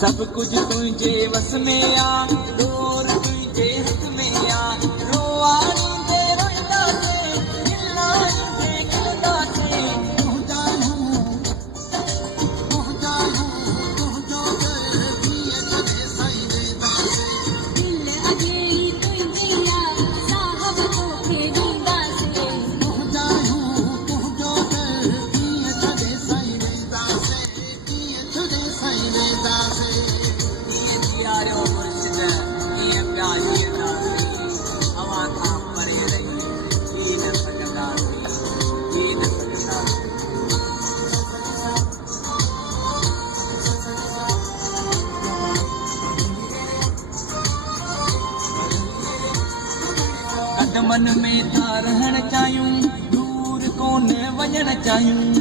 सब कुछ तुझे बस में आ, दूर तुझे हथ में आ, रोआ तुझे रोइंदा से, खिलना तुझे खिलदा से। तू जानो तू जो करदी कदे सही वेदा से, दिल अगे तुझे या साहब तोखे दीदा से। तू जानो तू जो करदी कदे सही वेदा से, तुझे सही वेदा से। कदमन में था रहण चाहियूं, दूर कोन वञण चाहियूं।